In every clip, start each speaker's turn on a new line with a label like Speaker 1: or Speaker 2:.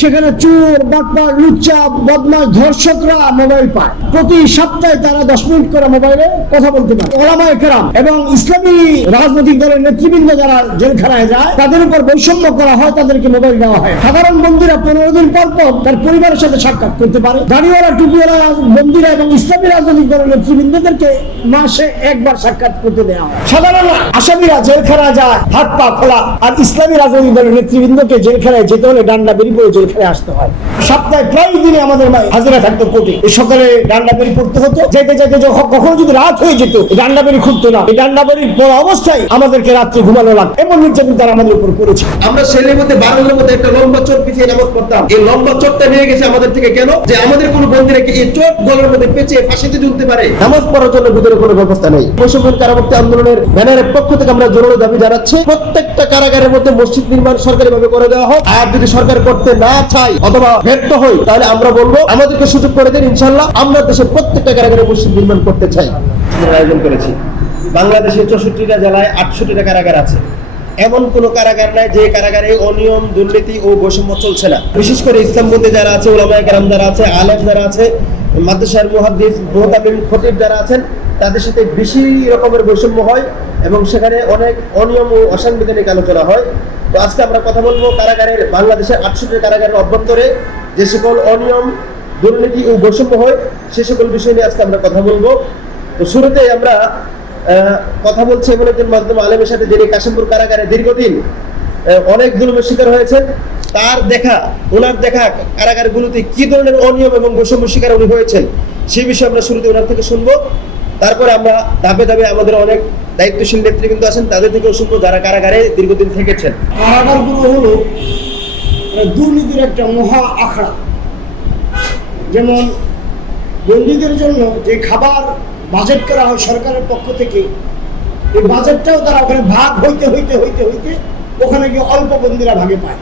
Speaker 1: সেখানে চোর, বাটপার লুচ্চা বদমাস ধর্ষকরা মোবাইল পায়। প্রতি সপ্তাহে তারা দশ মিনিট করে মোবাইলে কথা বলতে পারে। ওলামায়ে কেরাম এবং ইসলামী রাজনৈতিক দলের নেতৃবৃন্দ যারা জেলখানায় যায়, তাদের উপর বৈষম্য করা হয়, তাদেরকে মোবাইল দেওয়া হয়। সাধারণ বন্দীরা পনেরো দিন পর পর তার পরিবারের সাথে সাক্ষাৎ করতে পারে। দাড়িওয়ালা, টুপিওয়ালা বন্দীরা এবং ইসলামী রাজনৈতিক দলের নেতৃবৃন্দদেরকে মাসে একবার সাক্ষাৎ করতে দেওয়া হয়। সাধারণ আসামিরা জেলখানায় যায় হাত পা খোলা, আর ইসলামী রাজনৈতিক দলের নেতৃবৃন্দকে জেলখানায় যেতে হলে ডান্ডা বেরিয়ে পড়ে জেলখানায় আসতে হয়। সপ্তাহে প্রায় দিনে আমাদের মা- হাজিরা থাকতো এই সকালে ডান্ডা বেরি পড়তে হতো। যেতে যেতে কখনো যদি রাত হয়ে যেত ডান্ডা বেরি খুলতো না। এই ডান্ডা বেরির পর অবস্থায় আমাদেরকে রাত্রে ঘুমানো লাগতো। এমন নির্যাতন তারা আমাদের উপর করেছে।
Speaker 2: আমরা ছেলের মধ্যে বারোর মধ্যে একটা লম্বা চোট পিছিয়ে নামাজ পড়তাম। এই লম্বা চোটটা নিয়ে গেছে আমাদের থেকে কেন? যে আমাদের কোনো কি এই চোট গলার মধ্যে পেঁচিয়ে ফাঁসিতে ঝুলতে পারে। নামাজ পড়ার জন্য ভিতরে কোনো ব্যবস্থা নেই। বৈষম্য কারামুক্তি আন্দোলনের ব্যানারের পক্ষ থেকে আমরা জোরালো দাবি জানাচ্ছি। প্রত্যেকটা কারাগারের মধ্যে মসজিদ নির্মাণ সরকারি ভাবে করে দেওয়া হোক। আর যদি সরকার করতে না চাই অথবা ব্যর্থ হই, তাহলে আমরা বলব, আমাদেরকে সুযোগ করে দিন ইনশাল্লাহ আমরা দেশের প্রত্যেকটা কারাগারে মসজিদ নির্মাণ করতে চাই। আয়োজন করেছি। বাংলাদেশের চৌষট্টিটা জেলায় আটষট্টিটা কারাগার আছে। এমন কোন কারাগার নাই যে কারাগারে অনিয়ম, দুর্নীতি ও বৈষম্য চলছে না। বিশেষ করে ইসলামপন্থী যারা আছে, ওলামায় গ্রাম যারা আছে, আলেম যারা আছে, মাদ্রাসার মুহাদ্দিস, মুহতামিম, খতিব যারা আছেন, তাদের সাথে বেশি রকমের বৈষম্য হয়। এবং সেখানে অনেক অনিয়ম ও অসাংবিধানিক আলোচনা হয়। তো আজকে আমরা কথা বলব কারাগারের, বাংলাদেশের আটষট্টি কারাগারের অভ্যন্তরে যে সকল অনিয়ম, দুর্নীতি ও বৈষম্য হয়, সে সকল বিষয় নিয়ে আজকে আমরা কথা বলব। তো শুরুতেই আমরা কথা বলছি এমন একজন মাধ্যম আলেমের সাথে যিনি কাশিমপুর কারাগারে দীর্ঘদিন অনেক জুলুমের শিকার হয়েছেন। তার দেখা, ওনার দেখা কারাগারগুলোতে কি ধরনের অনিয়ম এবং বৈষম্য শিকার উনি হয়েছেন, সেই বিষয়ে আমরা শুরুতে ওনার থেকে শুনব। তারপরে আমরা ধাপে ধাপে আমাদের অনেক দায়িত্বশীল নেতৃবৃন্দ আছেন, তাদের থেকেও শুনব যারা কারাগারে দীর্ঘদিন থেকেছেন।
Speaker 1: কারাগারগুলো হলো মানে দুর্নীতির একটা মহা আখড়া। যেমন বন্দীদের জন্য যে খাবার বাজেট করা হয় সরকারের পক্ষ থেকে, এই বাজেটটাও তারা ওখানে ভাগ হইতে হইতে হইতে হইতে ওখানে গিয়ে অল্প বন্দীরা ভাগে পায়।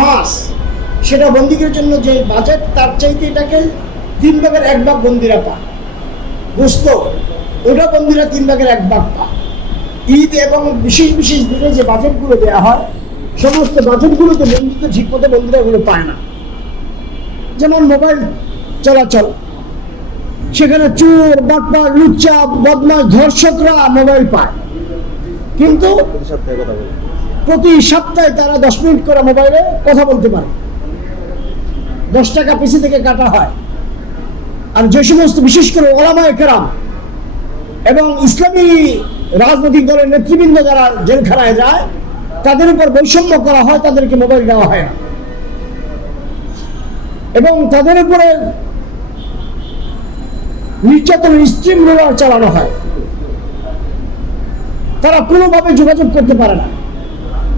Speaker 1: মাস, সেটা বন্দীদের জন্য যে বাজেট তার চাইতে এটাকে তিন ভাগের এক ভাগ বন্দীরা পায়। বুঝতো? ওটা বন্দীরা তিন ভাগের এক ভাগ পায়। ঈদ এবং বিশেষ বিশেষ দিনে যে বাজেটগুলো দেওয়া হয়, সমস্ত বাজেটগুলোতে বন্ধুত্ব ঠিক মতো বন্ধুরা ওগুলো পায় না। যেমন মোবাইল চলাচল। সেখানে চোর, বাটপার লুচ্চা বদমাস ধর্ষকরা মোবাইল পায়। কিন্তু প্রতি সপ্তাহে তারা দশ মিনিট করে মোবাইলে কথা বলতে পারে। দশ টাকা পিসি থেকে কাটা হয়। আর যে সমস্ত, বিশেষ করে ওলামায় কেরাম এবং ইসলামী রাজনৈতিক দলের নেতৃবৃন্দ যারা জেলখানায় যায়, তাদের উপর বৈষম্য করা হয়, তাদেরকে মোবাইল দেওয়া হয় না। এবং তাদের উপরে নির্যাতনের স্ট্রিম রোলার চালানো হয়। তারা কোনোভাবে যোগাযোগ করতে পারে না।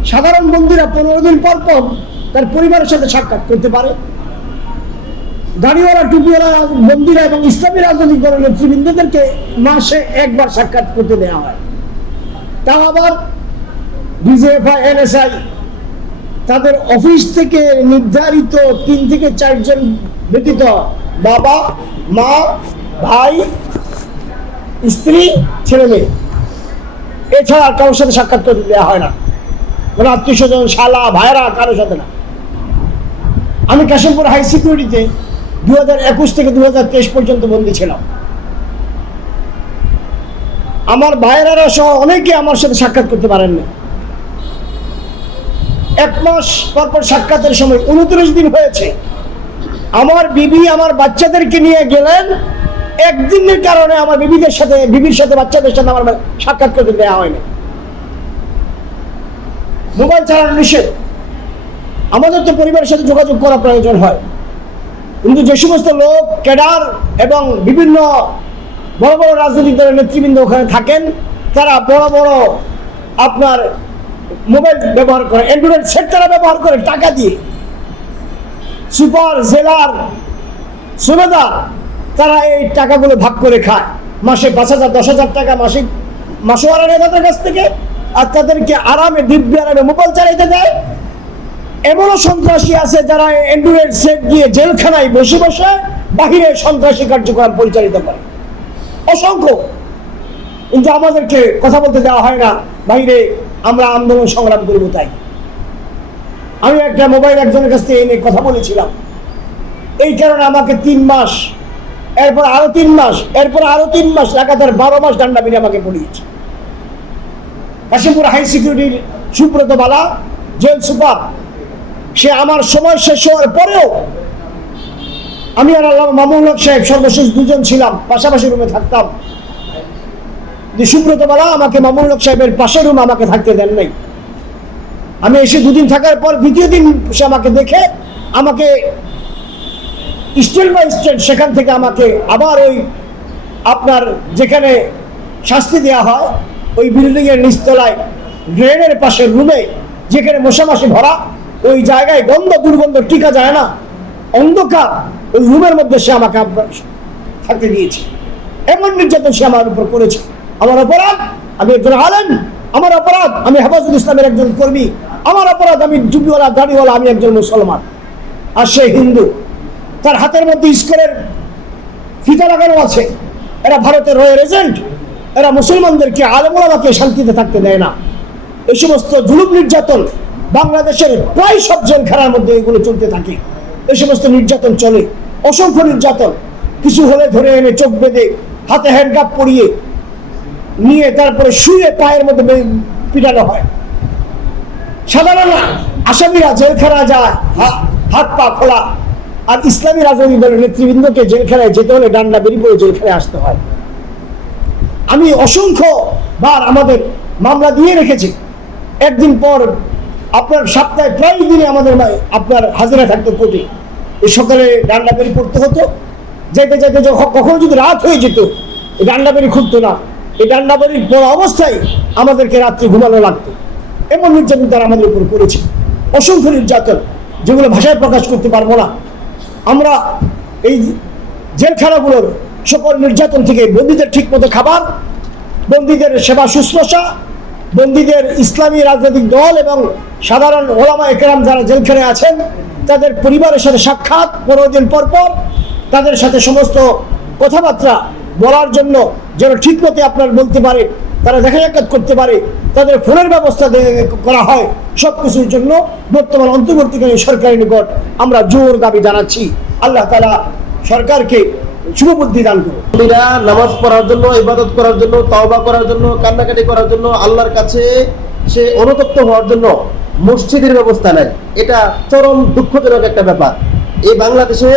Speaker 1: সাধারণ বন্দীরা পনেরো দিন পর পর তার পরিবারের সাথে সাক্ষাৎ করতে পারে। দাড়িওয়ালা টুপিওয়ালা বন্দীরা এবং ইসলামী রাজনৈতিক দলের নেতৃবৃন্দদেরকে মাসে একবার সাক্ষাৎ করতে দেওয়া হয়। তা আবার বিজেএফআই, এনএসআই তাদের অফিস থেকে নির্ধারিত তিন থেকে চারজন ব্যতীত বাবা, মা, ভাই, স্ত্রী ছেলে মেয়ে এছাড়া আর কারোর সাথে সাক্ষাৎ করতে দেওয়া হয় না। কোনো আত্মীয় স্বজন, শালা ভাইরা কারোর সাথে না। আমি কাশিমপুর হাই সিকিউরিটিতে দু থেকে দু হাজার তেইশ পর্যন্ত বন্দী ছিলাম। আমার ভাইয়েরা সহ অনেকে আমার সাথে সাক্ষাৎ করতে পারেননি। এক মাস পর পর সাক্ষাতের সময় উনত্রিশ দিন হয়েছে। আমার বিবি আমার বাচ্চাদেরকে নিয়ে গেলেন। একদিনের কারণে আমার বিবিদের সাথে, বিবির সাথে বাচ্চাদের সাথে আমার সাক্ষাৎ করতে দেওয়া হয়নি। মোবাইল চালানো নিষেধ। আমাদের তো পরিবারের সাথে যোগাযোগ করা প্রয়োজন হয়। কিন্তু যে সমস্ত লোক, ক্যাডার এবং বিভিন্ন বড় বড় রাজনৈতিক দলের নেতৃবৃন্দ ওখানে থাকেন, তারা বড় বড় আপনার মোবাইল ব্যবহার করে, অ্যান্ড্রয়েড সেট তারা ব্যবহার করে টাকা দিয়ে। সুপার, জেলার, সুবেদার, তারা এই টাকাগুলো ভাগ করে খায়। মাসে পাঁচ হাজার, দশ হাজার টাকা মাসিক মাসোয়ারা নেয় তাদের কাছ থেকে, আর তাদেরকে আরামে, দিব্য আরামে মোবাইল চালাইতে দেয়। এমনও সন্ত্রাসী আছে যারা সেট দিয়ে জেলখানায় বসে বসে বাহিরে সন্ত্রাসী কার্যক্রম পরিচালিত করে। অসংখ্য। কিন্তু আমাদেরকে কথা বলতে দেওয়া হয় না, বাইরে আমরা আন্দোলন সংগ্রাম করব তাই। আমি একটা মোবাইল একজনের কাছ থেকে এনে কথা বলেছিলাম। এই কারণে আমাকে তিন মাস, এরপর আরও তিন মাস, এরপর আরও তিন মাস, লাগাতার বারো মাস ডান্ডা মেরে আমাকে পড়িয়েছে। কাশিমপুর হাই সিকিউরিটির সুব্রত বালা, জেল সুপার সে আমার সময় শেষ হওয়ার পরেও আমি আর আল্লাহ মামুল সাহেব সর্বশেষ দুজন ছিলাম, পাশাপাশি রুমে থাকতাম। যে সুব্রত বালা আমাকে মামুল সাহেবের পাশের রুম আমাকে থাকতে দেন নাই। আমি এসে দুদিন থাকার পর দ্বিতীয় দিন সে আমাকে দেখে, আমাকে স্টেট বাই স্টেট সেখান থেকে আমাকে আবার ওই আপনার যেখানে শাস্তি দেওয়া হয়, ওই বিল্ডিংয়ের নিচতলায় ড্রেনের পাশের রুমে, যেখানে মশামাসি ভরা ওই জায়গায় গন্ধ দুর্গন্ধ টিকা যায় না। অন্ধকার, ওই রুমের মধ্যে সে আমাকে থাকতে দিয়েছে। এমন নির্যাতন সে আমার উপর করেছে। আমার অপরাধ, আমি একজন আলেন আমার অপরাধ, আমি হেফাজুল ইসলামের একজন কর্মী, আমার অপরাধ, আমি টুপিওয়ালা দাড়িওয়ালা, আমি একজন মুসলমান। আর সে হিন্দু। তার হাতের মধ্যে স্কুলের ফিতা লাগানো আছে। এরা ভারতের রয়ের এজেন্ট। এরা মুসলমানদেরকে আলমোলামাকে শান্তিতে থাকতে দেয় না। এই সমস্ত জুলুম, নির্যাতন বাংলাদেশের প্রায় সব জেলখানার মধ্যে এগুলো চলতে থাকে। এই সমস্ত নির্যাতন চলে। অসংখ্য নির্যাতন। কিছু হলে ধরে এনে চোখ বেঁধে, হাতে হ্যান্ডকাপ পরিয়ে নিয়ে তারপরে শুয়ে পায়ের মধ্যে পিটানো হয়। সাধারণ আসামিরা জেলখানা যায় হাত পা খোলা। আর ইসলামী রাজনৈতিক দলের নেতৃবৃন্দকে জেলখানায় যেতে হলে ডান্ডা বেরিয়ে পড়ে জেলখানায় আসতে হয়। আমি অসংখ্য বার আমাদের মামলা দিয়ে রেখেছি। একদিন পর আপনার সপ্তাহে প্রায় দিনে আমাদের আপনার হাজিরা থাকতো কোর্টে এই সকালে ডান্ডা বেরি পড়তে হতো। যেতে যেতে কখনো যদি রাত হয়ে যেত, এই ডান্ডা বেরি খুলতো না। এই ডান্ডা বেরির পড়া অবস্থায় আমাদেরকে রাত্রি ঘুমানো লাগতো। এমন নির্যাতন তারা আমাদের উপর করেছে। অসংখ্য নির্যাতন, যেগুলো ভাষায় প্রকাশ করতে পারব না। আমরা এই জেলখানাগুলোর সকল নির্যাতন থেকে বন্দীদের ঠিকমতো খাবার, বন্দীদের সেবা শুশ্রূষা বন্দীদের ইসলামী রাজনৈতিক দল এবং সাধারণ ওলামা একরাম যারা জেলখানায় আছেন, তাদের পরিবারের সাথে সাক্ষাৎ, পনেরো দিন পর পর তাদের সাথে সমস্ত কথাবার্তা বলার জন্য যেন ঠিক ঠিকমতো আপনার বলতে পারে, তারা দেখা সাক্ষাৎ করতে পারে, তাদের ফোনের ব্যবস্থা করা হয় সব কিছুর জন্য বর্তমান অন্তর্বর্তীকালীন সরকারের নিকট আমরা জোর দাবি জানাচ্ছি। আল্লাহ তালা সরকারকে শুভবুদ্ধি দান করুন
Speaker 2: মুসলিরা নামাজ পড়ার জন্য, ইবাদত করার জন্য, তওবা করার জন্য, কান্নাকাটি করার জন্য আল্লাহর কাছে সে অনুতপ্ত হওয়ার জন্য মসজিদের ব্যবস্থা নাই এটা চরম দুঃখজনক একটা ব্যাপার। এই বাংলাদেশে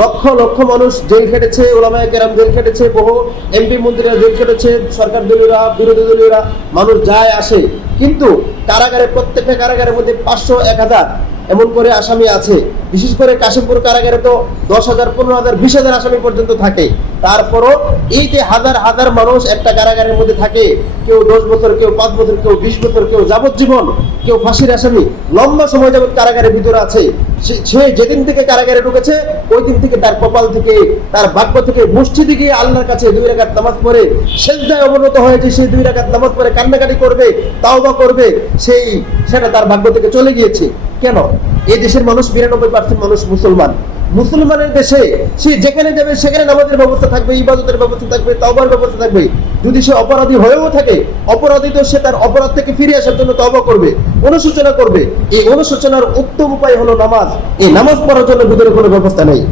Speaker 2: লক্ষ লক্ষ মানুষ জেল খেটেছে, ওলামায় কেরাম জেল খেটেছে, বহু এমপি মন্ত্রীরা জেল খেটেছে, সরকার দলীয়রা, বিরোধী দলীয়রা, মানুষ যায় আসে। কিন্তু কারাগারে, প্রত্যেকটা কারাগারের মধ্যে পাঁচশো, এক হাজার এমন করে আসামি আছে। বিশেষ করে কাশিমপুর কারাগারে তো দশ হাজার, পনেরো হাজার, বিশ হাজার আসামি পর্যন্ত থাকে। তারপরও এই যে হাজার হাজার মানুষ একটা কারাগারের মধ্যে থাকে, কেউ দশ বছর, কেউ পাঁচ বছর, কেউ বিশ বছর, কেউ যাবজ্জীবন, কেউ ফাঁসির আসামি, লম্বা সময় যাবত কারাগারের ভিতরে আছে। সে- সে যেদিন থেকে কারাগারে ঢুকেছে, ওই দিন থেকে তার কপাল থেকে, তার ভাগ্য থেকে মসজিদে গিয়ে আল্লাহর কাছে দুই রাকাত নামাজ পড়ে, সেজদায় অবনত হয়েছে সেই দুই রাকাত নামাজ পড়ে কান্নাকাটি করবে তাওবা করবে, সেই সেটা তার ভাগ্য থেকে চলে গিয়েছে। কেন? এই দেশের মানুষ বিরানব্বই পার্সেন্ট মানুষ মুসলমান। মুসলমানের দেশে সে যেখানে যাবে, সেখানে নামাজের ব্যবস্থা থাকবে, ইবাদতের ব্যবস্থা থাকবে তবার ব্যবস্থা থাকবে। যদি সে অপরাধী হয়েও থাকে, অপরাধী তো সে তার অপরাধ থেকে ফিরে আসার জন্য তবা করবে, অনুশোচনা করবে। এই অনুশোচনার উত্তম উপায় হলো নামাজ। এই নামাজ পড়ার জন্য ভিতরে কোনো ব্যবস্থা নেই।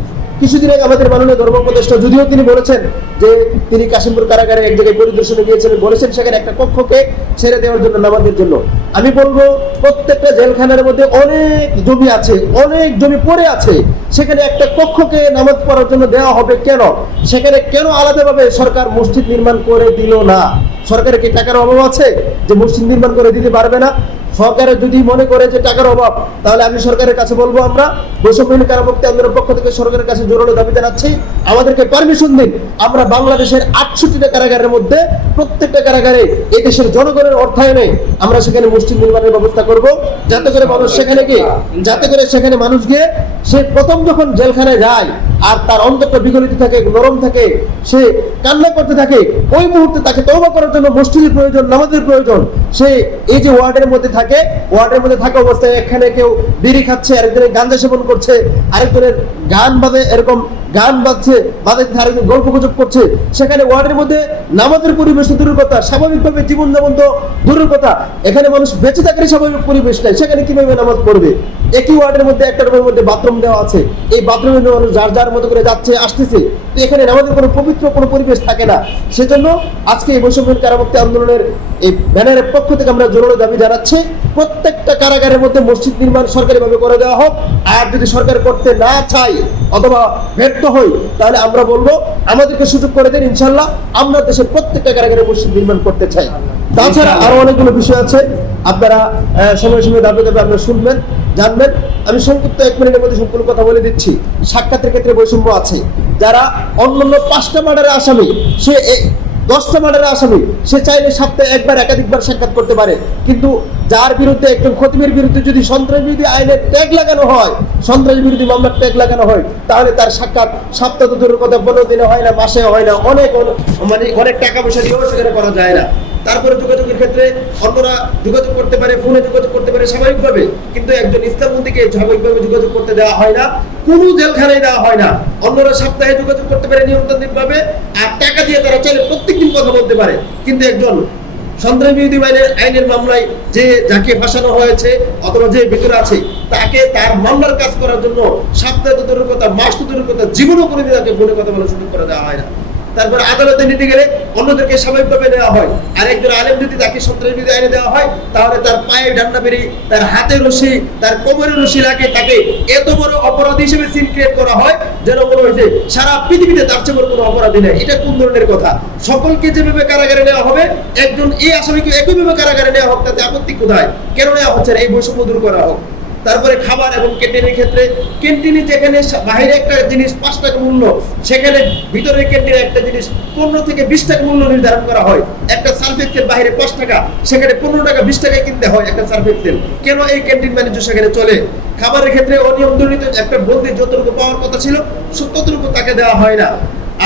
Speaker 2: কিছুদিন আগে আমাদের মাননীয় ধর্ম উপদেষ্টা, যদিও তিনি বলেছেন যে তিনি কাশিমপুর কারাগারে এক জায়গায় পরিদর্শনে গিয়েছিলেন, বলেছেন সেখানে একটা কক্ষকে ছেড়ে দেওয়ার জন্য, নামাজের জন্য। আমি বলব, প্রত্যেকটা জেলখানার মধ্যে অনেক জমি আছে, অনেক জমি পড়ে আছে। সেখানে একটা কক্ষকে নামাজ পড়ার জন্য দেওয়া হবে কেন? সেখানে কেন আলাদাভাবে সরকার মসজিদ নির্মাণ করে দিল না? সরকারের কি টাকার অভাব আছে যে মসজিদ নির্মাণ করে দিতে পারবে না? সরকারের যদি মনে করে যে টাকার অভাব, তাহলে আমি সরকারের কাছে বলব আমরা। বৈষম্যহীন কারামুক্তি আন্দোলনের পক্ষ থেকে সরকারের কাছে জোরালো দাবি জানাচ্ছি। আমাদেরকে পারমিশন দিন। আমরা বাংলাদেশের আটষট্টিটা কারাগারের মধ্যে প্রত্যেকটা কারাগারে এই দেশের জনগণের অর্থায়নে আমরা সেখানে মসজিদ নির্মাণের ব্যবস্থা করব। যাতে করে মানুষ সেখানে গিয়ে যাতে করে সেখানে মানুষ গিয়ে সে প্রথম যখন জেলখানায় যায় আর তার অন্তরটা বিগলিত থাকে, নরম থাকে, সে কান্না করতে থাকে, ওই মুহূর্তে তাকে তওবা করার জন্য মসজিদের প্রয়োজন, নামাজের প্রয়োজন। সে এই যে ওয়ার্ডের মধ্যে থাকে, ওয়ার্ডের মধ্যে থাকা অবস্থায় এখানে কেউ বিড়ি খাচ্ছে, আরেকজনের গাঞ্জা সেবন করছে, আরেকজনের গান বাজে, এরকম গান বাজছে মাদের ধারে গল্প গুজব করছে। সেখানে ওয়ার্ডের মধ্যে নামাজের পরিবেশ দূরের কথা, স্বাভাবিকভাবে জীবন যেমন তো দূরের কথা। এখানে মানুষ বেঁচে থাকারই স্বাভাবিক পরিবেশ নাই, সেখানে কীভাবে নামাজ পড়বে? একই ওয়ার্ডের মধ্যে, একটা রুমের মধ্যে বাথরুম দেওয়া আছে। এই বাথরুমের মধ্যে মানুষ যার যার মতো করে যাচ্ছে, আসতেছে। তো এখানে নামাজের কোনো পবিত্র কোনো পরিবেশ থাকে না। সেজন্য আজকে এই বৈষম্য কারামুক্তি আন্দোলনের এই ব্যানারের পক্ষ থেকে আমরা জোরালো দাবি জানাচ্ছি, প্রত্যেকটা কারাগারের মধ্যে মসজিদ নির্মাণ সরকারিভাবে করে দেওয়া হোক। আর যদি সরকার করতে না চাই অথবা ব্যর্থ হই, তাহলে আমরা বলব, আমাদেরকে সুযোগ করে দেন, ইনশাল্লাহ। আমরা দেশের প্রত্যেকটা কারাগারে মসজিদ নির্মাণ করতে চাই। তাছাড়া আরও অনেকগুলো বিষয় আছে। আপনারা সময় সময় দাবি দাবি আপনারা শুনবেন জানবেন। আমি সংক্ষিপ্ত এক মিনিটের মধ্যে সম্পূর্ণ কথা বলে দিচ্ছি। সাক্ষাতের ক্ষেত্রে বৈষম্য আছে। যারা অন্যান্য পাঁচটা মার্ডারের আসামি সে দশটা মার্ডারের আসামি সে চাইলে সপ্তাহে একবার একাধিকবার সাক্ষাৎ করতে পারে। কিন্তু যার বিরুদ্ধে একজন খতিবের বিরুদ্ধে যদি সন্ত্রাস বিরোধী আইনের ট্যাগ লাগানো হয় সন্ত্রাস বিরোধী মামলার ট্যাগ লাগানো হয়, তাহলে তার সাক্ষাৎ সপ্তাহ দূরের কথা পনেরো দিনে হয় না, মাসে হয় না, অনেক মানে অনেক টাকা পয়সা দিয়েও সেখানে করা যায় না। তারপরে যোগাযোগের ক্ষেত্রে অন্যরা যোগাযোগ করতে পারে, ফোনে যোগাযোগ করতে পারে স্বাভাবিকভাবে, কিন্তু একজন ইসলামপন্থীকে স্বাভাবিকভাবে যোগাযোগ করতে দেওয়া হয় না, কোনো জেলখানায় দেওয়া হয় না। অন্যরা সপ্তাহে যোগাযোগ করতে পারে নিয়মতান্ত্রিক ভাবে আর টাকা দিয়ে তারা চাইলে প্রত্যেকদিন কথা বলতে পারে। কিন্তু একজন সন্ত্রাস বিরোধী আইনের আইনের মামলায় যে যাকে ফাঁসানো হয়েছে অথবা যে ভিতরে আছে, তাকে তার মামলার কাজ করার জন্য সপ্তাহে তো দূরের কথা মাস দূরের কথা জীবনও কোনোদিন তাকে ফোনে কথা বলার সুযোগ করে দেওয়া হয় না। তারপর আদালতে নিতে গেলে অন্যদেরকে স্বাভাবিকভাবে নেওয়া হয়। আর একজন আলেম যদি তাকে সন্ত্রাসবিধি আইনে দেওয়া হয়, তাহলে তার পায়ে ডান্ডা বেরি তার হাতে রশি, তার কোমরে রশি লাগে তাকে। এত বড় অপরাধ হিসেবে সিন ক্রিয়েট করা হয়, যেন মনে হয়েছে সারা পৃথিবীতে তার চেয়ে বড় কোনো অপরাধী নেই। এটা কোন ধরনের কথা? সকলকে যেভাবে কারাগারে নেওয়া হবে, একজন এই আসামিকে একইভাবে কারাগারে নেওয়া হোক, তাতে আপত্তি কোথায়? কেন নেওয়া হচ্ছে এই বৈষম্য দূর করা হোক। তারপরে খাবার এবং ক্যান্টিনের ক্ষেত্রে ক্যান্টিনে যেখানে বাইরে একটা জিনিস পাঁচ টাকা মূল্য, সেখানে ভিতরে ক্যান্টিনে একটা জিনিস পনেরো থেকে বিশ টাকা মূল্য নির্ধারণ করা হয়। একটা সার্ফের তেল বাইরে পাঁচ টাকা, সেখানে পনেরো টাকা, বিশ টাকায় কিনতে হয় একটা সার্ফের তেল। কেন এই ক্যান্টিন বাণিজ্য সেখানে চলে? খাবারের ক্ষেত্রে অনিয়ম, দুর্নীতি, একটা বন্দি যতটুকু পাওয়ার কথা ছিল ততটুকু তাকে দেওয়া হয় না।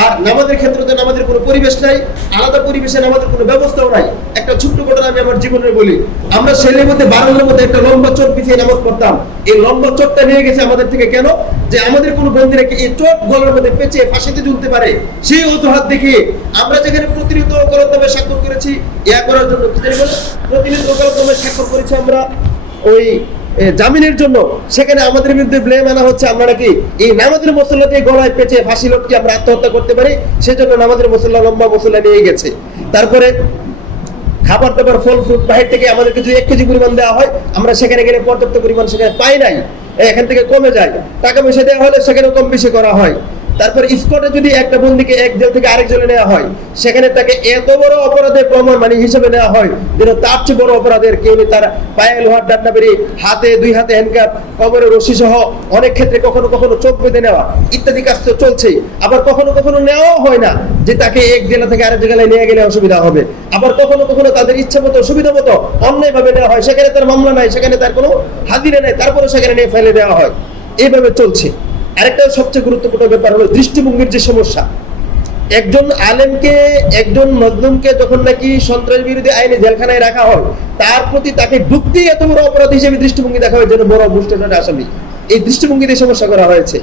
Speaker 2: আর নামাজের ক্ষেত্রে নামাজের কোনো পরিবেশ নাই, আলাদা পরিবেশে নামাজের কোনো ব্যবস্থাও নাই। একটা ছোট্ট ঘটনা আমি আমার জীবনের বলি। আমরা ছেলের মধ্যে বারান্দার মধ্যে একটা লম্বা চোট পিছিয়ে নামাজ পড়তাম। এই লম্বা চোটটা নিয়ে গেছে আমাদের থেকে কেন? যে আমাদের কোনো বন্দিরাকে এই চোট গলার মধ্যে পেঁচে ফাঁসিতে ঝুলতে পারে। সেই অজুহাত দেখিয়ে আমরা যেখানে প্রতিনিয়ত গলতমে স্বাক্ষর করেছি, ইয়া করার জন্য? প্রতিনিয়ত গলতমে স্বাক্ষর করেছি আমরা ওই জামিনের জন্য। সেখানে আমাদের বিরুদ্ধে ব্লেম আনা হচ্ছে আমরা নাকি এই নামাজের মশলা দিয়ে গলায় পেঁচে ফাঁসি লোককে আমরা আত্মহত্যা করতে পারি, সেজন্য নামাজের মশলা লম্বা মশলা নিয়ে গেছে। তারপরে খাবার দাবার, ফল ফ্রুট বাহির থেকে আমাদেরকে যদি এক কেজি পরিমাণ দেওয়া হয়, আমরা সেখানে গেলে পর্যাপ্ত পরিমাণ সেখানে পাই নাই। এখান থেকে কমে যায়। টাকা পয়সা দেওয়া হলে সেখানে কম বেশি করা হয়। তারপর স্পটে যদি একটা বন্দিকে এক জেল থেকে আরেক জেলে নেওয়া হয়, সেখানে তাকে এত বড় অপরাধের প্রমাণ মানে হিসেবে নেওয়া হয় যেন তার চেয়ে বড় অপরাধের কেউ তার পায়ে লোহার ডান্ডা বেরিয়ে হাতে, দুই হাতে হ্যান্ডকাপ কবরে রশি সহ অনেক ক্ষেত্রে কখনো কখনো চোখ বেঁধে নেওয়া ইত্যাদি কাজ তো চলছেই। আবার কখনো কখনো নেওয়াও হয় না যে তাকে এক জেলা থেকে আরেক জায়গায় নিয়ে গেলে অসুবিধা হবে। আবার কখনো কখনো তাদের ইচ্ছা মতো, সুবিধা মতো অন্যায় ভাবে নেওয়া হয়। সেখানে তার মামলা নাই, সেখানে তার কোনো হাজিরে নেই তারপরে সেখানে নিয়ে ফেলে দেওয়া হয়। এইভাবে চলছে। আরেকটা সবচেয়ে গুরুত্বপূর্ণ ব্যাপার হলো দৃষ্টিভঙ্গির যে সমস্যা। একজন আলেমকে, একজন মজলুমকে যখন নাকি সন্ত্রাস বিরোধী আইনে জেলখানায় রাখা হয়, তার প্রতি তাকে ঢুকতেই এত বড় অপরাধ হিসেবে দৃষ্টিভঙ্গি দেখা হয়, যেন বড় মুষ্টিমেয় আসামি। এই দৃষ্টিভঙ্গিতে সমস্যা করা হয়েছে।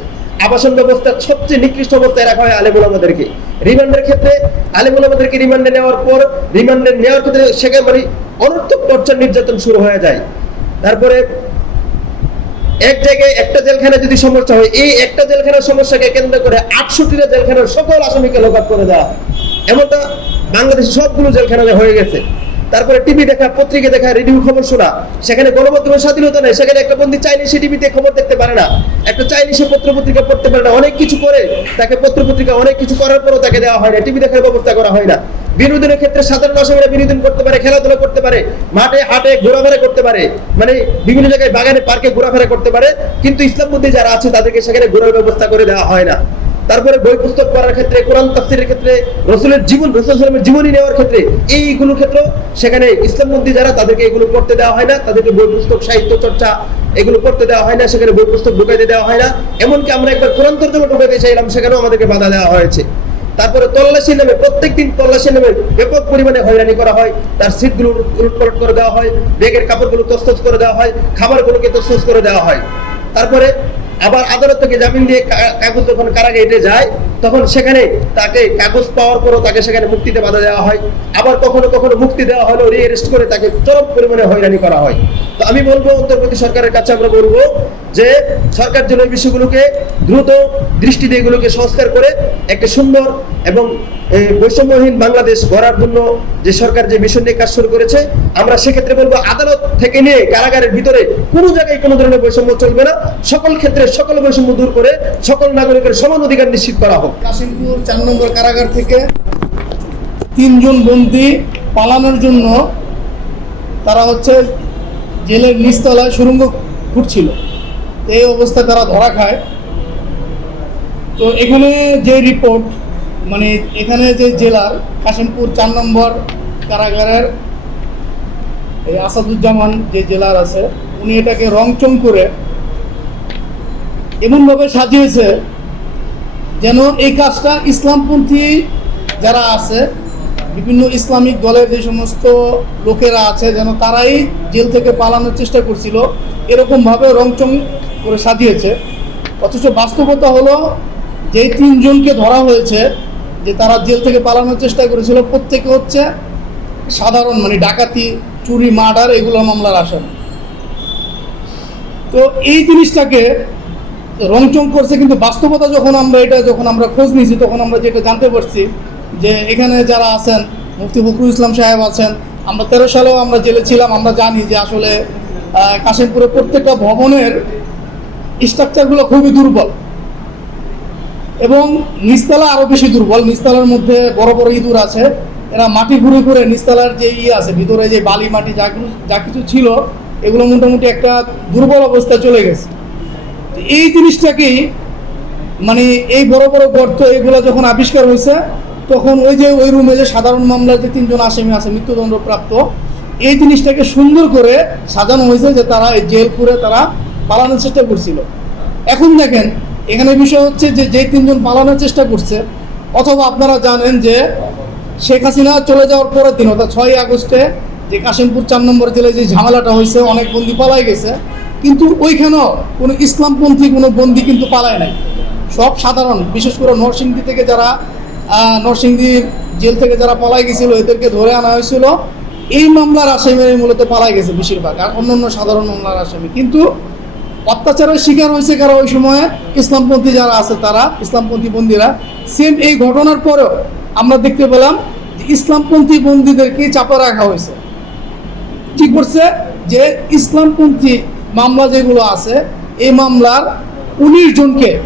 Speaker 2: আবাসন ব্যবস্থা সবচেয়ে নিকৃষ্ট অবস্থায় রাখা হয় আলেমুল আমাদেরকে রিমান্ডের ক্ষেত্রে আলেমুল আমাদেরকে রিমান্ডে নেওয়ার পর, রিমান্ডে নেওয়ার ক্ষেত্রে সেখানে মানে অনর্থক টর্চার নির্যাতন শুরু হয়ে যায়। তারপরে এক জায়গায় একটা জেলখানা যদি সমস্যা হয়, এই একটা জেলখানার সমস্যাকে কেন্দ্র করে আটষট্টিটা জেলখানার সকল আসামিকে লোক করে দেওয়া। এমনটা বাংলাদেশের সবগুলো জেলখানায় হয়ে গেছে তারপরে টিভি দেখা, পত্রিকা দেখা, রেডিও খবর শোনা। সেখানে গণমাধ্যমের স্বাধীনতা নেই, সেখানে একটা বন্দি চাইলে সে টিভিতে খবর দেখতে পারে না। একটা চাইলে সে পত্র পত্রিকা পড়তে পারে না। অনেক কিছু করে, তাকে পত্র পত্রিকা অনেক কিছু করার পরও তাকে দেওয়া হয় না। টিভি দেখার ব্যবস্থা করা হয় না। বিনোদনের ক্ষেত্রে সাধারণ আসামিরা বিনোদন করতে পারে, খেলাধুলা করতে পারে, মাঠে, হাটে ঘোরাফেরা করতে পারে। মানে বিভিন্ন জায়গায় বাগানে, পার্কে ঘোরাফেরা করতে পারে। কিন্তু ইসলামপন্থী যারা আছে, তাদেরকে সেখানে ঘোরার ব্যবস্থা করে দেওয়া হয় না। তারপরে বই পুস্তক পড়ার ক্ষেত্রে, কোরআন তাফসিরের ক্ষেত্রে, রসুলের জীবন রসুলের জীবনী নেওয়ার ক্ষেত্রে এইগুলোর ক্ষেত্রে, সেখানে ইসলামপন্থী যারা, তাদেরকে এগুলো পড়তে দেওয়া হয় না, তাদেরকে বই পুস্তক সাহিত্য চর্চা এগুলো পড়তে দেওয়া হয় না, সেখানে বই পুস্তক ঢুকাইতে দেওয়া হয় না। এমনকি আমরা একবার কোরআন তর্জমা ঢুকাইতে চাইলাম, সেখানেও আমাদেরকে বাধা দেওয়া হয়েছে। তারপরে তল্লাশি নামে প্রত্যেক দিন তল্লাশি নামে ব্যাপক পরিমাণে হয়রানি করা হয়। তার সিটগুলো উলটপালট করে দেওয়া হয়, ব্যাগের কাপড়গুলো তস্তস করে দেওয়া হয়, খাবারগুলোকে তস্তস করে দেওয়া হয়। তারপরে আবার আদালত থেকে জামিন দিয়ে কাগজ যখন কারাগারে যায়, তখন সেখানে তাকে কাগজ পাওয়ার পরও তাকে সেখানে মুক্তিতে বাধা দেওয়া হয়। আবার কখনো কখনো মুক্তি দেওয়া হলো রিঅ্যারেস্ট করে তাকে চরম পরিমাণে হয়রানি করা হয়। তো আমি বলব অন্তর্বর্তী সরকারের কাছে আমরা বলব যে, সরকার যেন এই বিষয়গুলোকে দ্রুত দৃষ্টি দিয়ে এগুলোকে সংস্কার করে, একটা সুন্দর এবং বৈষম্যহীন বাংলাদেশ গড়ার জন্য যে সরকার যে মিশন নিয়ে কাজ শুরু করেছে, আমরা সেক্ষেত্রে বলব, আদালত থেকে নিয়ে কারাগারের ভিতরে কোনো জায়গায় কোনো ধরনের বৈষম্য চলবে না। সকল ক্ষেত্রে সকল বৈষম্য দূর করে সকল নাগরিকের সমান অধিকার নিশ্চিত করা হোক।
Speaker 3: কাশিমপুর চার নম্বর কারাগার থেকে তিনজন বন্দি পালানোর জন্য তারা হচ্ছে জেলের নিচতলায় সুরঙ্গ খুঁড়ছিল। এই অবস্থায় তারা ধরা খায়। তো এখানে যে রিপোর্ট মানে এখানে যে জেলার কাশিমপুর চার নম্বর কারাগারের এই আসাদুজ্জামান যে জেলার আছে, উনি এটাকে রংচং করে এমনভাবে সাজিয়েছে যেন এই কাজটা ইসলামপন্থী যারা আছে, বিভিন্ন ইসলামিক দলের যে সমস্ত লোকেরা আছে, যেন তারাই জেল থেকে পালানোর চেষ্টা করছিল, এরকমভাবে রংচং করে সাজিয়েছে। অথচ বাস্তবতা হলো যে তিনজনকে ধরা হয়েছে, যে তারা জেল থেকে পালানোর চেষ্টা করেছিল, প্রত্যেকে হচ্ছে সাধারণ মানে ডাকাতি, চুরি, মার্ডার এগুলো মামলার আসামি। তো এই জিনিসটাকে রংচং করছে, কিন্তু বাস্তবতা যখন আমরা এটা যখন আমরা খোঁজ নিয়েছি, তখন আমরা যেটা জানতে পারছি যে এখানে যারা আছেন, মুফতি ফখরুল ইসলাম সাহেব আছেন, আমরা তেরো সালেও আমরা জেলে ছিলাম, আমরা জানি যে আসলে কাশিমপুরের প্রত্যেকটা ভবনের স্ট্রাকচারগুলো খুবই দুর্বল। এবং নিচতলা আরও বেশি দুর্বল, নিস্তালার মধ্যে বড় বড় ইঁদুর আছে, এরা মাটি ঘুরে ঘুরে নিস্তালার যে ইয়ে আছে, ভিতরে যে বালি মাটি যা যা কিছু ছিল, এগুলো মোটামুটি একটা দুর্বল অবস্থায় চলে গেছে। এই জিনিসটাকেই মানে এই বড় বড় গর্ত এগুলো যখন আবিষ্কার হয়েছে, তখন ওই যে ওই রুমে যে সাধারণ মামলায় যে তিনজন আসামি আছে, মৃত্যুদণ্ডপ্রাপ্ত, এই জিনিসটাকে সুন্দর করে সাজানো হয়েছে যে তারা এই জেল করে তারা পালানোর চেষ্টা করছিল। এখন দেখেন, এখানে বিষয় হচ্ছে যে যে তিনজন পালানোর চেষ্টা করছে, অথবা আপনারা জানেন যে শেখ হাসিনা চলে যাওয়ার পরের দিন, অর্থাৎ ছয়ই আগস্টে যে কাশিমপুর চার নম্বর জেলায় যে ঝামেলাটা হয়েছে, অনেক বন্দি পালাই গেছে। কিন্তু ওইখানেও কোনো ইসলামপন্থী, কোনো বন্দি কিন্তু পালায় নাই। সব সাধারণ, বিশেষ করে নরসিংদী থেকে যারা নরসিংদীর জেল থেকে যারা পলাই গেছিল, এদেরকে ধরে আনা হয়েছিল। এই মামলার আসামি মূলত পালাই গেছে বেশিরভাগ, আর অন্যান্য সাধারণ মামলার আসামি কিন্তু অত্যাচারের শিকার হয়েছে কারণ ওই সময়ে? ইসলামপন্থী যারা আছে তারা, ইসলামপন্থী বন্দীরা। সেম এই ঘটনার পরেও আমরা দেখতে পেলাম যে ইসলামপন্থী বন্দীদেরকে চাপা রাখা হয়েছে। ঠিক করছে যে ইসলামপন্থী মামলা যেগুলো আছে, এই মামলার উনিশ জনকে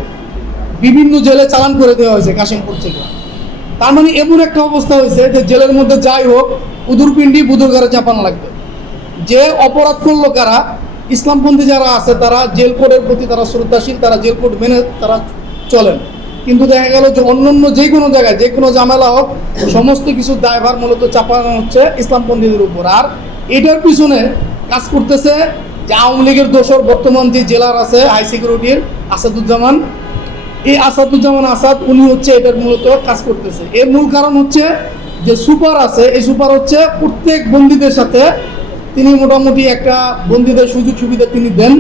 Speaker 3: বিভিন্ন জেলে চালান করে দেওয়া হয়েছে কাশিমপুর থেকে। তার মানে এমন একটা অবস্থা হয়েছে যে জেলের মধ্যে যাই হোক, উদুরপিন্ডি বুধুরগারে চাপানো লাগবে। যে অপরাধ করল কারা? ইসলামপন্থী যারা আছে, তারা জেল কোডের প্রতি তারা শ্রদ্ধাশীল, তারা জেল কোড মেনে তারা চলেন। কিন্তু দেখা গেল যে অন্যান্য যে কোনো জায়গায়, যে কোনো ঝামেলা হোক, সমস্ত কিছু দায়ভার মূলত চাপানো হচ্ছে ইসলামপন্থীদের উপর। আর এটার পিছনে কাজ করতেছে যে আওয়ামী লীগের দোষর বর্তমান যে জেলার আছে হাই সিকিউরিটির আসাদুজ্জামান, এই আসাদুজ্জামান আসাদ, উনি হচ্ছে এটার মূলত কাজ করতেছে। এর মূল কারণ হচ্ছে যে সুপার আছে, এই সুপার হচ্ছে প্রত্যেক বন্দীদের সাথে তিনি মোটামুটি একটা বন্দীদের সুযোগ সুবিধা তিনি দেন।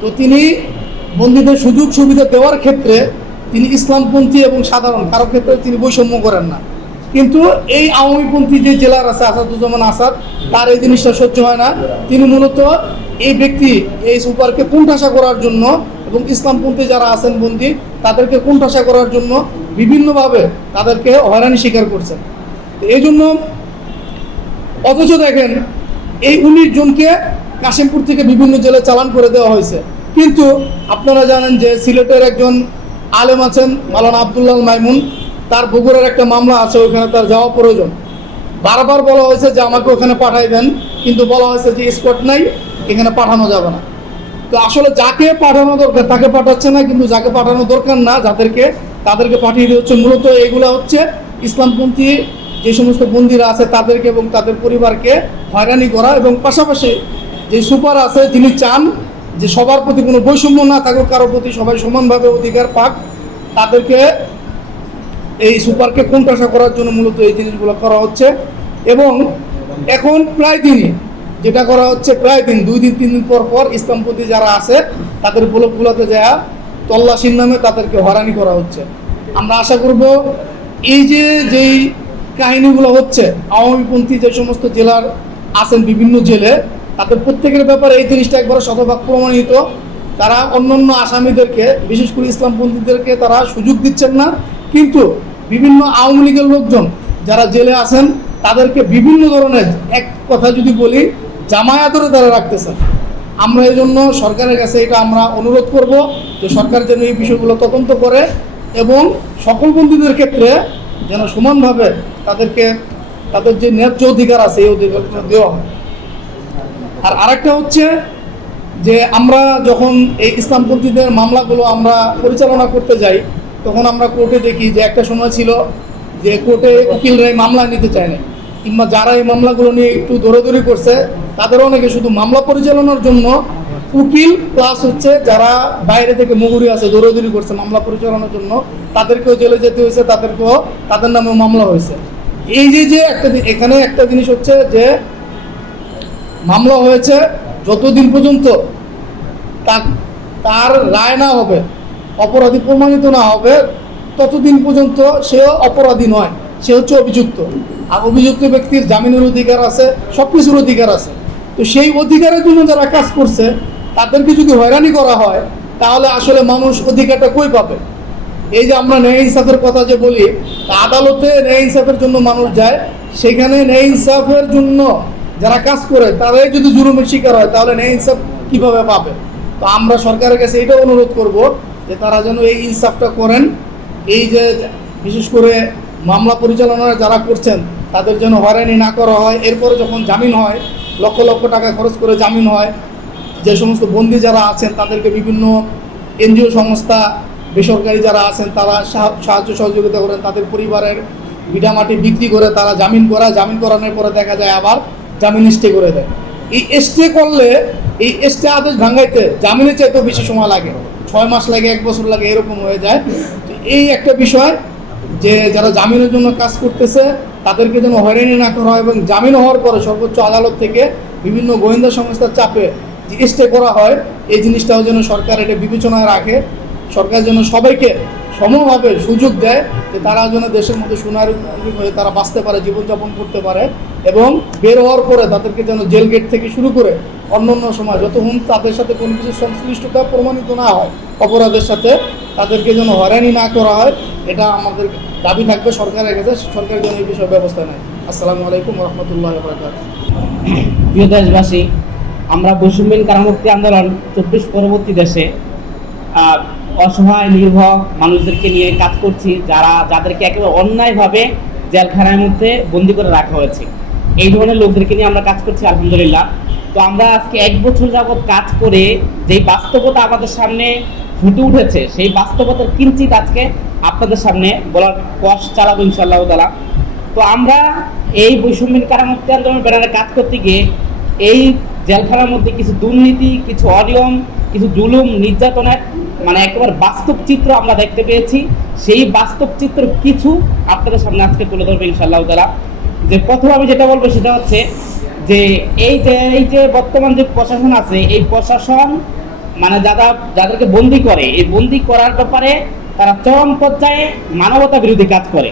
Speaker 3: তো তিনি বন্দীদের সুযোগ সুবিধা দেওয়ার ক্ষেত্রে তিনি ইসলামপন্থী এবং সাধারণ, কারও ক্ষেত্রে তিনি বৈষম্য করেন না। কিন্তু এই আওয়ামীপন্থী যে জেলার আছে, আসাদুজ্জামান আসাদ, তার এই জিনিসটা সহ্য হয় না। তিনি মূলত এই ব্যক্তি, এই সুপারকে কোণঠাসা করার জন্য এবং ইসলামপন্থী যারা আছেন বন্দী, তাদেরকে কোণঠাসা করার জন্য বিভিন্নভাবে তাদেরকে হয়রানি স্বীকার করছেন। এই জন্য অথচ দেখেন, এই উনিশ জনকে কাশিমপুর থেকে বিভিন্ন জেলায় চালান করে দেওয়া হয়েছে। কিন্তু আপনারা জানেন যে সিলেটের একজন আলেম আছেন মালানা আবদুল্লাহ মাইমুন। তার বগুড়ার একটা মামলা আছে, ওইখানে তার যাওয়া প্রয়োজন। বারবার বলা হয়েছে যে আমাকে ওখানে পাঠাই দেন, কিন্তু বলা হয়েছে যে স্পট নাই, এখানে পাঠানো যাবে না। তো আসলে যাকে পাঠানো দরকার, তাকে পাঠাচ্ছে না, কিন্তু যাকে পাঠানো দরকার না, যাদেরকে, তাদেরকে পাঠিয়ে দিয়ে হচ্ছে। মূলত এগুলো হচ্ছে ইসলামপন্থী যে সমস্ত বন্দীরা আছে, তাদেরকে এবং তাদের পরিবারকে হয়রানি করা এবং পাশাপাশি যে সুপার আছে, যিনি চান যে সবার প্রতি কোনো বৈষম্য না থাকুক, কারোর প্রতি সবাই সমানভাবে অধিকার পাক, তাদেরকে এই সুপারকে কোণঠাসা করার জন্য মূলত এই জিনিসগুলো করা হচ্ছে। এবং এখন প্রায় দিনই, যেটা করা হচ্ছে প্রায় দিন, দুই দিন, তিন দিন পর পর ইসলামপন্থী যারা আছে, তাদের ব্লকগুলোতে যায় তল্লাশির নামে তাদেরকে হয়রানি করা হচ্ছে। আমরা আশা করব এই যে যেই কাহিনীগুলো হচ্ছে, আওয়ামীপন্থী যে সমস্ত জেলার আছেন বিভিন্ন জেলে, তাদের প্রত্যেকের ব্যাপারে এই জিনিসটা একবার শতভাগ প্রমাণিত। তারা অন্যান্য আসামিদেরকে, বিশেষ করে ইসলামপন্থীদেরকে তারা সুযোগ দিচ্ছেন না। কিন্তু বিভিন্ন আওয়ামী লীগের লোকজন যারা জেলে আছেন, তাদেরকে বিভিন্ন ধরনের, এক কথা যদি বলি জামায়াতরে তারা রাখতেছেন। আমরা এই জন্য সরকারের কাছে এটা আমরা অনুরোধ করব যে সরকার যেন এই বিষয়গুলো তদন্ত করে এবং সকল বন্দীদের ক্ষেত্রে যেন সমানভাবে তাদেরকে, তাদের যে ন্যায্য অধিকার আছে, এই অধিকারটা দেওয়া হয়। আর আরেকটা হচ্ছে যে আমরা যখন এই ইসলামপন্থীদের মামলাগুলো আমরা পরিচালনা করতে যাই তখন আমরা কোর্টে দেখি যে একটা সময় ছিল যে কোর্টে উকিলরা এই মামলা নিতে চায় না কিংবা যারা এই মামলাগুলো নিয়ে একটু দৌড়াদৌড়ি করছে তাদের অনেকে শুধু মামলা পরিচালনার জন্য উকিল প্লাস হচ্ছে যারা বাইরে থেকে মুগুরি আছে, দৌড়াদৌড়ি করছে মামলা পরিচালনার জন্য, তাদেরকেও জেলে যেতে হয়েছে, তাদেরকেও, তাদের নামে মামলা হয়েছে। এই যে যে একটা এখানে একটা জিনিস হচ্ছে যে মামলা হয়েছে যতদিন পর্যন্ত তার রায় না হবে অপরাধী প্রমাণিত না হবে, ততদিন পর্যন্ত সে অপরাধী নয়, সে হচ্ছে অভিযুক্ত। আর অভিযুক্ত ব্যক্তির জামিনের অধিকার আছে সব কিছুর অধিকার আছে। তো সেই অধিকারের জন্য যারা কাজ করছে, তাদেরকে যদি হয়রানি করা হয়, তাহলে আসলে মানুষ অধিকারটা কই পাবে? এই যে আমরা ন্যায় ইনসাফের কথা যে বলি আদালতে ন্যায় ইনসাফের জন্য মানুষ যায়। সেখানে ন্যায় ইনসাফের জন্য যারা কাজ করে, তারাই যদি জুলুমের শিকার হয়, তাহলে ন্যায় ইনসাফ কীভাবে পাবে? তো আমরা সরকারের কাছে এটা অনুরোধ করব যে তারা যেন এই ইনসাফটা করেন, এই যে বিশেষ করে মামলা পরিচালনা যারা করছেন, তাদের যেন হয়রানি না করা হয়। এরপরে যখন জামিন হয়, লক্ষ লক্ষ টাকা খরচ করে জামিন হয়, যে সমস্ত বন্দী যারা আছেন, তাদেরকে বিভিন্ন এনজিও সংস্থা, বেসরকারি যারা আছেন, তারা সাহা- সাহায্য সহযোগিতা করেন, তাদের পরিবারের ভিটামাটি বিক্রি করে তারা জামিন করা, জামিন করানোর পরে দেখা যায় আবার জামিন স্টে করে দেয়। এই স্টে করলে, এই স্টে আদেশ ভাঙাইতে জামিনের চাইতেও বেশি সময় লাগে। ছয় মাস লাগে, এক বছর লাগে, এরকম হয়ে যায়। তো এই একটা বিষয় যে যারা জামিনের জন্য কাজ করতেছে, তাদেরকে যেন হয়রানি না করা হয় এবং জামিন হওয়ার পরে সর্বোচ্চ আদালত থেকে বিভিন্ন গোয়েন্দা সংস্থার চাপে যে স্টে করা হয়, এই জিনিসটাও যেন সরকার এটা বিবেচনায় রাখে। সরকার যেন সবাইকে সমভাবে সুযোগ দেয় যে তারা যেন দেশের মধ্যে সুনার হয়ে তারা বাঁচতে পারে, জীবনযাপন করতে পারে এবং বের হওয়ার পরে তাদেরকে যেন জেল গেট থেকে শুরু করে অন্য অন্য সময় যতক্ষণ তাদের সাথে কোনো কিছু সংশ্লিষ্টতা প্রমাণিত না হয়, অপরাধের সাথে তাদেরকে যেন হয়রানি না করা হয়, এটা আমাদের দাবি থাকবে, সরকারের কাছে, সরকার যেন এই বিষয়ে ব্যবস্থা নেয়। আসসালামু আলাইকুম রহমতুল্লাহ বরকাত
Speaker 4: প্রিয় দেশবাসী, আমরা বৈষম্যহীন কারামুক্তি আন্দোলন চব্বিশ পরবর্তী দেশে অসহায় নির্ভর মানুষদেরকে নিয়ে কাজ করছি, যারা, যাদেরকে একেবারে অন্যায়ভাবে জেলখানার মধ্যে বন্দি করে রাখা হয়েছে। এই ধরনের লোকদেরকে নিয়ে আমরা কাজ করছি, আলহামদুলিল্লাহ। তো আমরা আজকে এক বছর যাবৎ কাজ করে যেই বাস্তবতা আমাদের সামনে ফুটে উঠেছে, সেই বাস্তবতার কিঞ্চিত আজকে আপনাদের সামনে বলার কষ চালাবো ইনশাল্লাহ তালা তো আমরা এই বৈষম্যহীন কারামুক্তি আন্দোলন ব্যানারে কাজ করতে গিয়ে এই জেলখানার মধ্যে কিছু দুর্নীতি, কিছু অনিয়ম, কিছু জুলুম, নির্যাতনের মানে একেবারে বাস্তব চিত্র আমরা দেখতে পেয়েছি। সেই বাস্তব চিত্র কিছু আপনাদের সামনে আজকে তুলে ধরবে ইনশাআল্লাহ তালা যে প্রথম আমি যেটা বলব সেটা হচ্ছে যে এই যে এই যে বর্তমান যে প্রশাসন আছে, এই প্রশাসন মানে যারা যাদেরকে বন্দি করে, এই বন্দি করার ব্যাপারে তারা চরম পর্যায়ে মানবতা বিরোধী কাজ করে।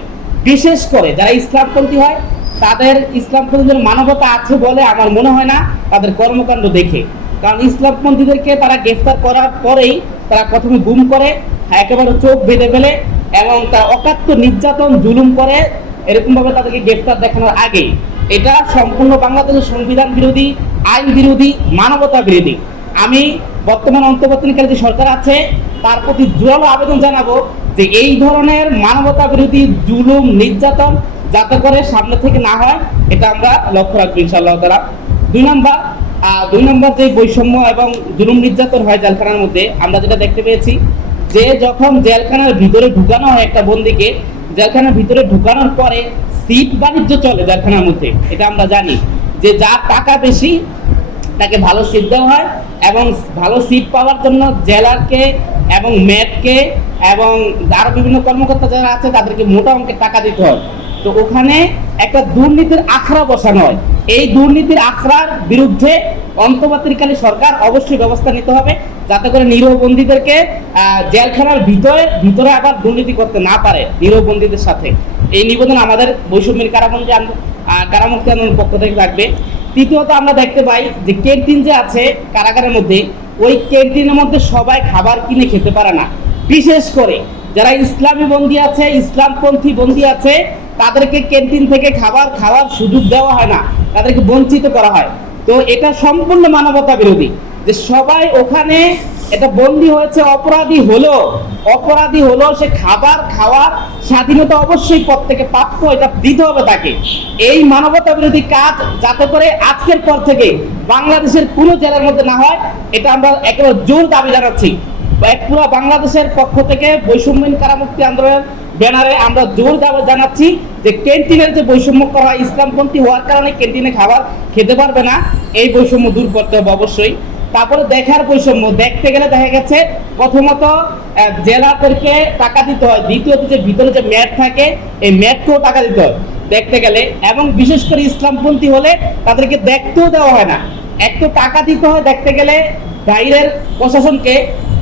Speaker 4: বিশেষ করে যারা ইসলামপন্থী হয়, তাদের ইসলামপন্থীদের মানবতা আছে বলে আমার মনে হয় না তাদের কর্মকাণ্ড দেখে। কারণ ইসলামপন্থীদেরকে তারা গ্রেফতার করার পরেই তারা প্রথমে গুম করে, একেবারে চোখ বেঁধে ফেলে এবং তারা অকাত্য নির্যাতন জুলুম করে, এরকমভাবে তাদেরকে গ্রেফতার দেখানোর আগে। এটা সম্পূর্ণ বাংলাদেশের সংবিধান বিরোধী, আইন বিরোধী, মানবতা বিরোধী। আমি বর্তমান অন্তর্বর্তীকালে যে সরকার আছে, তার প্রতি জোরালো আবেদন জানাব যে এই ধরনের মানবতা বিরোধী জুলুম, নির্যাতন যাতে করে সামনে থেকে না হয়, এটা আমরা লক্ষ্য রাখব ইনশাআল্লাহ তারা দুই নম্বর দুই নম্বর যে বৈষম্য এবং জুলুম নির্যাতন হয় জেলখানার মধ্যে, আমরা যেটা দেখতে পেয়েছি যে যখন জেলখানার ভিতরে ঢুকানো হয় একটা বন্দিকে, জেলখানার ভিতরে ঢুকানোর পরে সিট বাণিজ্য চলে জেলখানার মধ্যে, এটা আমরা জানি। যে যার টাকা বেশি তাকে ভালো সিট দেওয়া হয় এবং ভালো সিট পাওয়ার জন্য জেলারকে এবং ম্যাটকে এবং আরও বিভিন্ন কর্মকর্তা যারা আছে তাদেরকে মোটা অঙ্কের টাকা দিতে হয়। তো ওখানে একটা দুর্নীতির আখড়া বসানো হয়। এই দুর্নীতির আখড়ার বিরুদ্ধে অন্তর্বর্তীকালী সরকার অবশ্যই ব্যবস্থা নিতে হবে যাতে করে নিরীহ বন্দীদেরকে আহ, জেলখানার ভিতরে ভিতরে আবার দুর্নীতি করতে না পারে নিরীহ বন্দীদের সাথে। এই নিবেদন আমাদের বৈষম্যের কারাবন্দী কারামুক্তি আন্দোলনের পক্ষ থেকে থাকবে। তৃতীয়ত আমরা দেখতে পাই যে ক্যান্টিন যে আছে কারাগারের মধ্যে, ওই ক্যান্টিনের মধ্যে সবাই খাবার কিনে খেতে পারে না। বিশেষ করে যারা ইসলামী বন্দী আছে, ইসলামপন্থী বন্দী আছে, তাদেরকে ক্যান্টিন থেকে খাবার খাওয়ার সুযোগ দেওয়া হয় না। তাদেরকে বঞ্চিত করা হয়। তো এটা সম্পূর্ণ মানবতা বিরোধী যে সবাই ওখানে এটা বন্দী হয়েছে, অপরাধী হলো। অপরাধী হলো, সে খাবার খাওয়ার স্বাধীনতা অবশ্যই প্রত্যেকে প্রাপ্য, এটা দিতে হবে তাকে। এই মানবতা বিরোধী কাজ যাতে করে আজকের পর থেকে বাংলাদেশের কোনো জেলার মধ্যে না হয়, এটা আমরা একেবারে জোর দাবি জানাচ্ছি। এক পুরো বাংলাদেশের পক্ষ থেকে বৈষম্যহীন কারামুক্তি আন্দোলনের ব্যানারে আমরা জোর দাবি জানাচ্ছি যে ক্যান্টিনের যে বৈষম্য করা হয় ইসলামপন্থী হওয়ার কারণে ক্যান্টিনে খাবার খেতে পারবে না, এই বৈষম্য দূর করতে হবে অবশ্যই। তারপরে দেখার বৈষম্য। দেখতে গেলে দেখা গেছে প্রথমত জেলাদেরকে টাকা দিতে হয়। দ্বিতীয়ত যে ভিতরে যে ম্যাট থাকে, এই ম্যাটকেও টাকা দিতে হয় দেখতে গেলে। এবং বিশেষ করে ইসলামপন্থী হলে তাদেরকে দেখতেও দেওয়া হয় না। এক তো টাকা দিতে হয় দেখতে গেলে বাইরের প্রশাসনকে,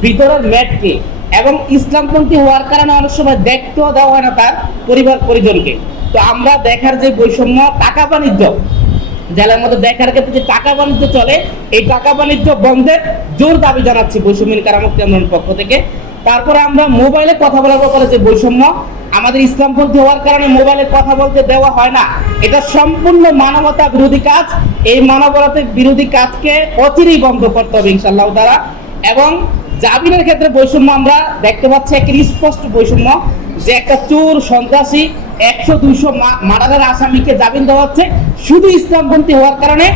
Speaker 4: ভিতরের ম্যাটকে। এবং ইসলামপন্থী হওয়ার কারণে অনেক সময় দেখতেও দেওয়া হয় না তার পরিবার পরিজনকে তো আমরা দেখার যে বৈষম্য, টাকা বাণিজ্য জেলার মধ্যে দেখার ক্ষেত্রে যে টাকা বাণিজ্য চলে, এই টাকা বাণিজ্য বন্ধের জোর দাবি জানাচ্ছি বৈষম্যহীন কারামুক্তি আন্দোলনের পক্ষ থেকে। তারপরে আমরা মোবাইলে কথা বলার ব্যাপারে যে বৈষম্য, আমাদের ইসলামপন্থী হওয়ার কারণে মোবাইলে কথা বলতে দেওয়া হয় না। এটা সম্পূর্ণ মানবতা বিরোধী কাজ। এই মানবতা বিরোধী কাজকে অচিরেই বন্ধ করতে হবে ইনশাল্লাহ দ্বারা এবং জামিনের ক্ষেত্রে বৈষম্য আমরা দেখতে পাচ্ছি, একটা স্পষ্ট বৈষম্য যে একটা চোর সন্ত্রাসী একশো দুইশো মার্ডারের আসামিকে জামিন দেওয়া হচ্ছে। শুধু ইসলামপন্থী হওয়ার কারণে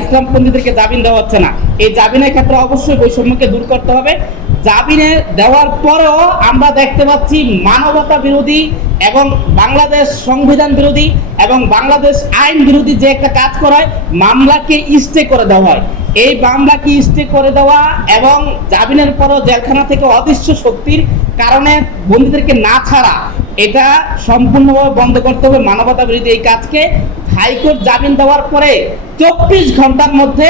Speaker 4: ইসলামপন্থীদেরকে জামিন দেওয়া হচ্ছে না। এই জামিনের ক্ষেত্রে অবশ্যই বৈষম্যকে দূর করতে হবে। জামিনে দেওয়ার পরেও আমরা দেখতে পাচ্ছি মানবতা বিরোধী এবং বাংলাদেশ সংবিধান বিরোধী এবং বাংলাদেশ আইন বিরোধী যে একটা কাজ করায় মামলাকে স্টে করে দেওয়া হয়। এই মামলাকে স্টে করে দেওয়া এবং জামিনের পরও জেলখানা থেকে অদৃশ্য শক্তির কারণে বন্দীদেরকে না ছাড়া এটা সম্পূর্ণভাবে বন্ধ করতে হবে মানবতা বিরোধী এই কাজকে। হাইকোর্ট জামিন দেওয়ার পরে চব্বিশ ঘণ্টার মধ্যে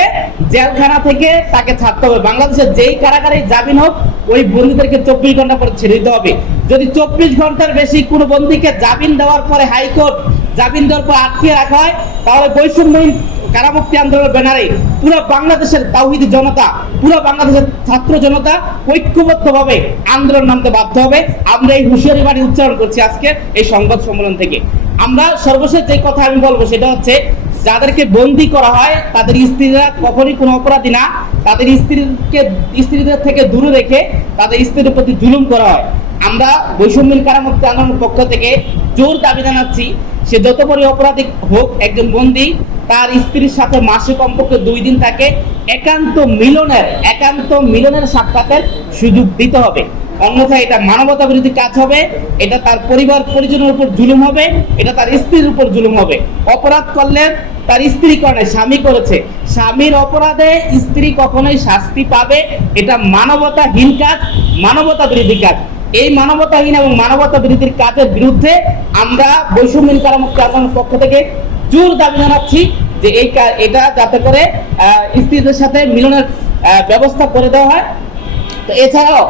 Speaker 4: জেলখানা থেকে তাকে ছাড়তে হবে। বাংলাদেশের যেই কারাগারে জামিন হোক, ওই বন্ধুদেরকে চব্বিশ ঘণ্টা পরে ছেড়ে দিতে হবে। যদি চব্বিশ ঘণ্টার বেশি কোনো বন্দীকে জামিন দেওয়ার পরে হাইকোর্ট জামিন দেওয়ার পর আটকে রাখা হয়, তাহলে বৈষম্যহীন কারামুক্তি আন্দোলনের ব্যানারে পুরো বাংলাদেশের তাওহিদি জনতা, পুরো বাংলাদেশের ছাত্র জনতা ঐক্যবদ্ধভাবে আন্দোলন নামতে বাধ্য হবে। আমরা এই হুঁশিয়ারি বাড়ি উচ্চারণ করছি আজকে এই সংবাদ সম্মেলন থেকে। আমরা সর্বশেষ যে কথা আমি বলব সেটা হচ্ছে যাদেরকে বন্দি করা হয়, তাদের স্ত্রীরা কখনই কোনো অপরাধী না। তাদের স্ত্রীকে, স্ত্রীদের থেকে দূরে রেখে তাদের স্ত্রীর প্রতি জুলুম করা হয়। আমরা বৈষম্যের কারামুক্তি আন্দোলনের পক্ষ থেকে জোর দাবি জানাচ্ছি, সে যত বড় অপরাধী হোক, একজন বন্দী তার স্ত্রীর সাথে মাসে কমপক্ষে দুই দিন তাকে একান্ত মিলনের একান্ত মিলনের সাক্ষাতের সুযোগ দিতে হবে। অন্যথায় এটা মানবতা বিরোধী কাজ হবে। এটা তার পরিবার পরিজনের উপর জুলুম হবে। এটা তার স্ত্রীর উপর জুলুম হবে। অপরাধ করলে তার স্ত্রী করে স্বামী করেছে। স্বামীর অপরাধে স্ত্রী কখনোই শাস্তি পাবে। এটা মানবতাহীন কাজ, মানবতা বিরোধী কাজ। এই মানবতাহীন এবং মানবতা বিরোধীর কাজের বিরুদ্ধে আমরা বৈষম্যহীন কারামুক্ত আন্দোলনের পক্ষ থেকে জোর দাবি জানাচ্ছি যে এই এটা যাতে করে স্ত্রীদের সাথে মিলনের ব্যবস্থা করে দেওয়া হয়। তো এছাড়াও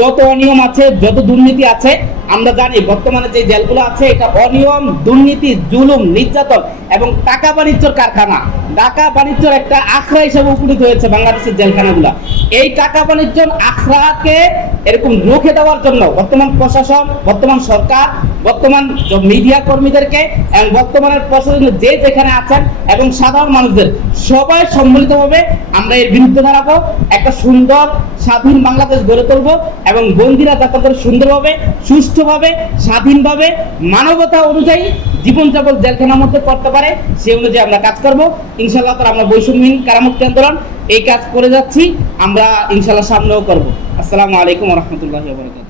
Speaker 4: যত অনিয়ম আছে, যত দুর্নীতি আছে আমরা জানি বর্তমানে যে জেলগুলো আছে, এটা অনিয়ম, দুর্নীতি, জুলুম, নির্যাতন এবং টাকা বাণিজ্যর কারখানা। টাকা বাণিজ্যর একটা আখড়া হিসেবে উপনীত হয়েছে বাংলাদেশের জেলখানাগুলো। এই টাকা বাণিজ্য আখড়াকে এরকম রুখে দেওয়ার জন্য বর্তমান প্রশাসন, বর্তমান সরকার, বর্তমান মিডিয়া কর্মীদেরকে এবং বর্তমানের প্রশাসন যে যেখানে আছেন এবং সাধারণ মানুষদের সবাই সম্মিলিতভাবে আমরা এর বিরুদ্ধে দাঁড়াবো, একটা সুন্দর, স্বাধীন বাংলাদেশ গড়ে তুলবো এবং বন্দিরা যাতে করে সুন্দরভাবে সুষ্ঠুভাবে, স্বাধীনভাবে, মানবতা অনুযায়ী জীবনযাপন জেলখানার মধ্যে করতে পারে, সে অনুযায়ী আমরা কাজ করব। ইনশাল্লাহ তার আমরা বৈষম্যহীন কারামুক্তি আন্দোলন এই কাজ করে যাচ্ছি, আমরা ইনশাল্লাহ সামনেও করব। আসসালামু আলাইকুম রহমতুল্লাহ বরকাত